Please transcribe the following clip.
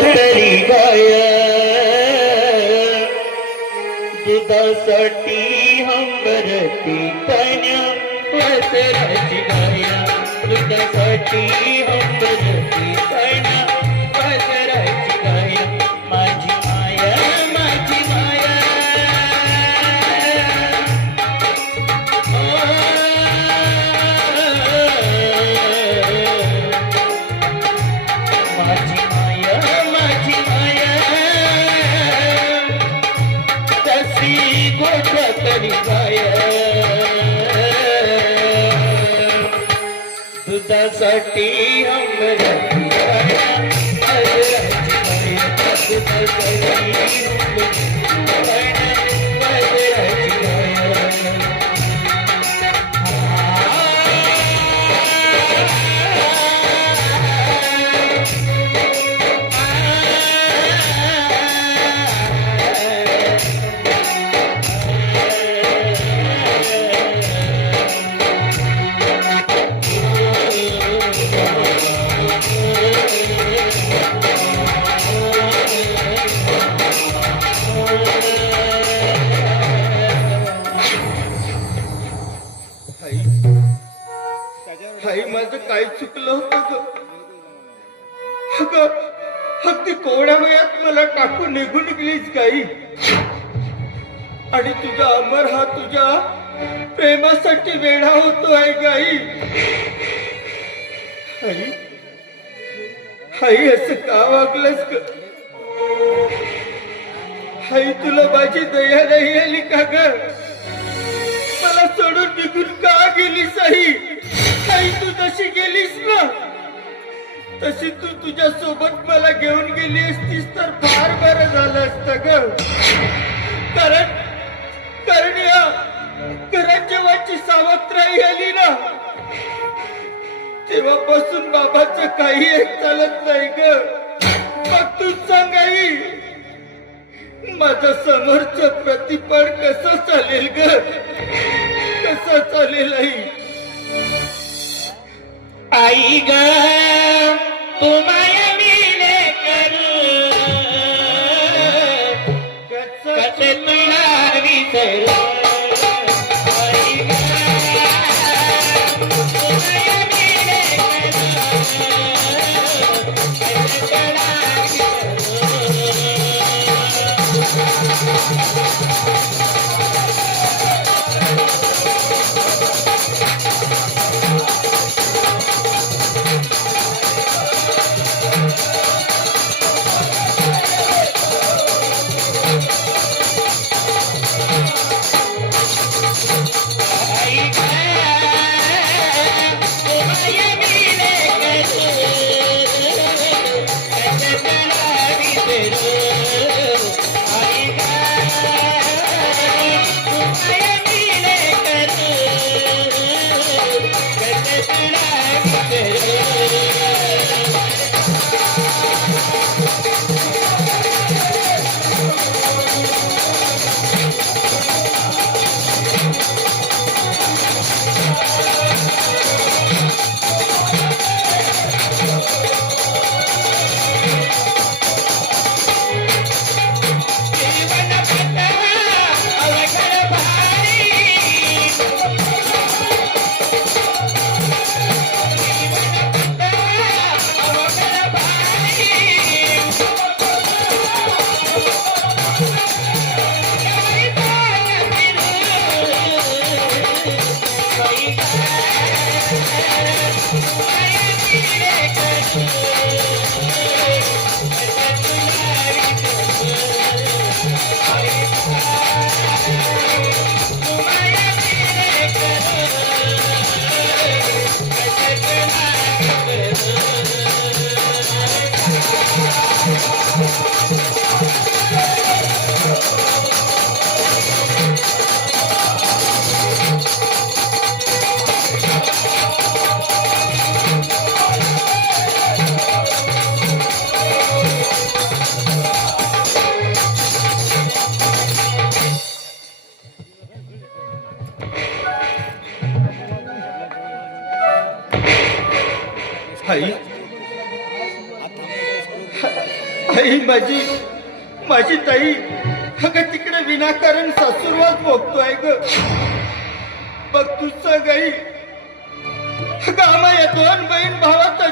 तरी गाय दुधासाठी हंबरती तन्या वासराची गाय दुधासाठी हंबरती तन्या वासराची गाय माझी माया माझी माया माझी माझी माया तशी गोठा तरी गाय दुधासाठी हंबरती आई माझं काय चुकलं होतं ग अगदी कोवड्या वयात मला टाकून निघून गेलीच गाई आणि तुझा अमर हा तुझ्या प्रेमासाठी वेडा होतो आहे गाई आई आई असं का वागलंस ग आई तुला माझी दया नाही आली का ग मला सोडून निघून का गेलीस आई आई तू तशी गेलीस ना तशी तू तुझ्या सोबत मला घेऊन गेली असतीस तर फार बरं झालं असतं ग कारण या घरात जेव्हाची सावत्राई आली ना तेव्हापासून बाबाचं काही एक चालत नाही ग मग तूच सांग आई माझ्या समोरचं प्रतिपण कसं चालेल ग कसं चालेल आई ग तू माया मिले करू कसे तुला विसरू आई ग तू माया मिले करू कसे तुला आई आई माझी ताई अगं तिकडे विनाकारण सासूरवास भोगतोय ग. बघ तू सांग आई, अगं आम्हा या दोन बहीण भावाचा